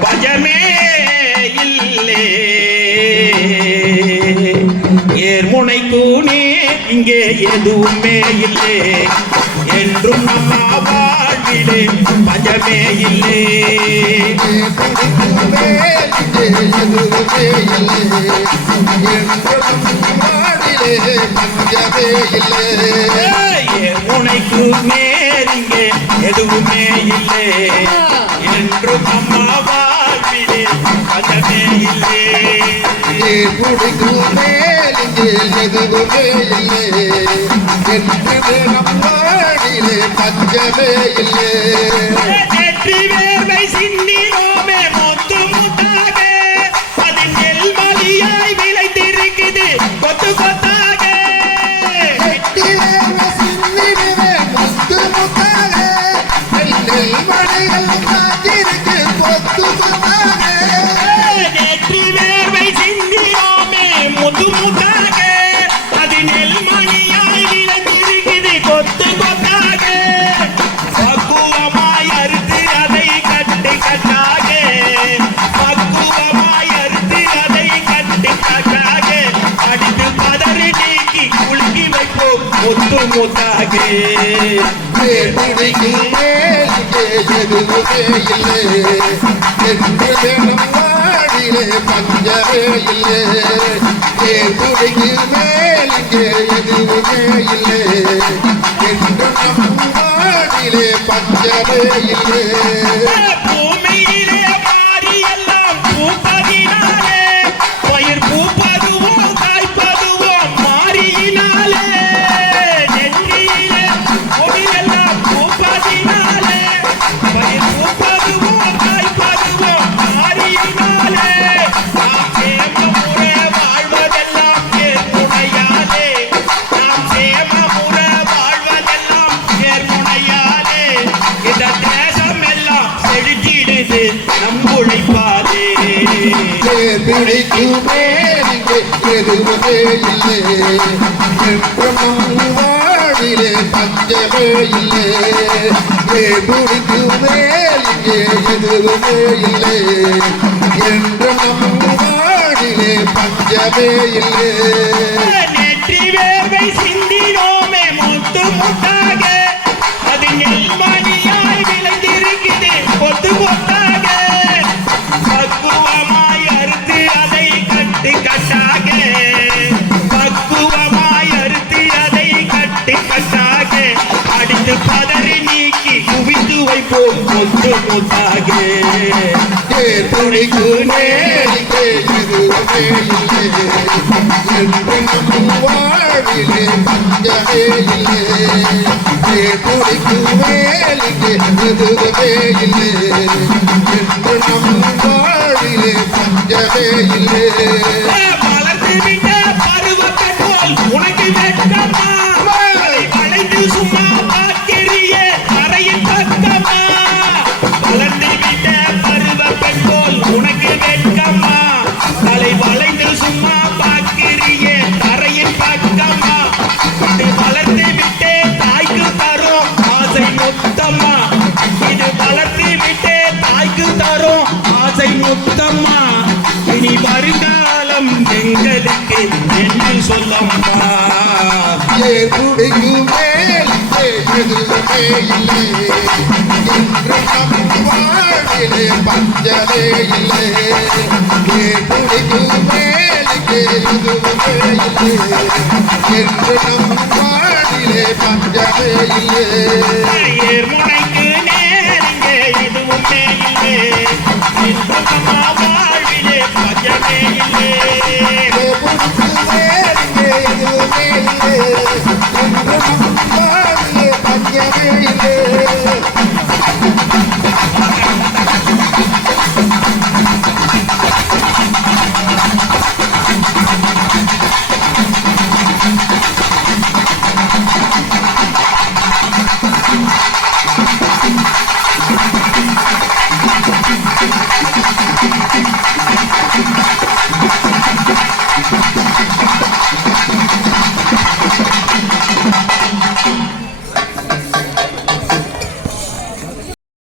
பஜமே இல்லே ஏர்முனை கூனே இங்கே எதுவுமே இல்லை என்றும் நம்ம வாழ்விலே பஜமே இல்லை ஏர்முனைக்கு மேல் இங்கே எதுவுமே இல்லை என்றும் நம்ம வாழ்விலே பஜமே இல்லை குடிக்கும் மேல் இங்கே எதுவுமே இல்லை என்று நம் வாடிலே பஞ்சமே இல்லை நெற்றி வேர்வை சிந்தினோமே முத்து முத்தாக அது நெல் மலியாய் விளைந்திருக்குது கொத்து கொத்தாக நெற்றி வேர்வை சிந்தினவே முத்து முத்தாக நெல் மணிகள் காத்திருக்கு கொத்து கொத்தாக நெற்றி வேர்வை சிந்தினோமே முத்து முத்தாக அது நெல் மணியாய் விளைந்திருக்குது கொத்து கொத்தாக பக்குவமாய் அறுத்து அதை கட்டு கட்டாக பக்குவமாய் அறுத்து அதை கட்டு கட்டாக அடித்து பதறி நீக்கி குலுக்கி வைப்போம் முத்து முத்தாக குடிக்கும் மேல் இங்கே எதுவுமே இல்லை என்று நம் வாடிலே பஞ்சமே இல்லை குடிக்கும் மேல் இங்கே எதுவுமே இல்லை என்று நம் வாடிலே பஞ்சமே இல்லை பூமியிலே மாறி எல்லாம் பூப்பதினாலே பயிர் பூப்பதுவோம் காய்ப்பதுவோம் மாறியினாலே நெற்றியிலே கொடியெல்லாம் பூப்பதினாலே பயிர் பூப்பதுவோம் காய்ப்பதுவோம் மாறியினாலே நாம் சேமமுற வாழ்வதெல்லாம் ஏற்புடையாலே நாம் சேமமுற வாழ்வதெல்லாம் ஏற்புடையாலே இந்த தேசம் எல்லாம் செழித்திடுது நம் உழைப்பாதே பிடிக்கும் மேல் இங்கே எதுவுமே இல்லை என்று நம் வாடிலே பஞ்சமே இல்லை பிடிக்கும் மேல் இங்கே எதுவுமே இல்லை என்று நம் வாடிலே பஞ்சமே இல்லை நெற்றி வேர்வை சிந்தினோமே முத்து முத்தாக அது நெல்மணியாய் விளைந்திருக்குது கொத்து கொத்தாக பக்குவமாய் அறுத்து அதை கட்டு கட்டாக பக்குவமாய் அறுத்து அதை கட்டு கட்டாக அடித்து பதறி நீக்கி குவித்து வைப்போம் கொத்து முத்தாக துணிக்கும் மேல் இங்கே எதுவுமே இல்லை என்று நம் வாழிலே பஞ்சமே இல்லை துணிக்கும் மேல் இங்கே எதுவுமே இல்லை என்று நம் வாழிலே பஞ்சமே இல்லை வளர்த்து விட்ட பருவத்தை போல் உனக்கு வெட்கமா வளைந்து சும்மா பார்க்கிறியே தரையின் பக்கமா வளர்ந்து விட்ட பருவத்தை போல் உனக்கு வெட்கமா தலை வளைந்து சும்மா பார்க்கிறியே தரையின் பக்கமா இது வளர்த்து விட்டே தாய்க்கு தரும் ஆசை முத்தம்மா இது வளர்த்து விட்டே தாய்க்கு தரும் ஆசை முத்தம்மா இனி வருங்காலம் எங்களுக்கு என்று சொல்லம்மா குடிக்கும் மேல் இங்கே எதுவுமே இல்லை என்று நம் வாழிலே பஞ்சமே இல்லை குடிக்கும் மேல் இங்கே எதுவுமே இல்லை என்று நம் வாழிலே பஞ்சமே இல்லை ஏர்முனை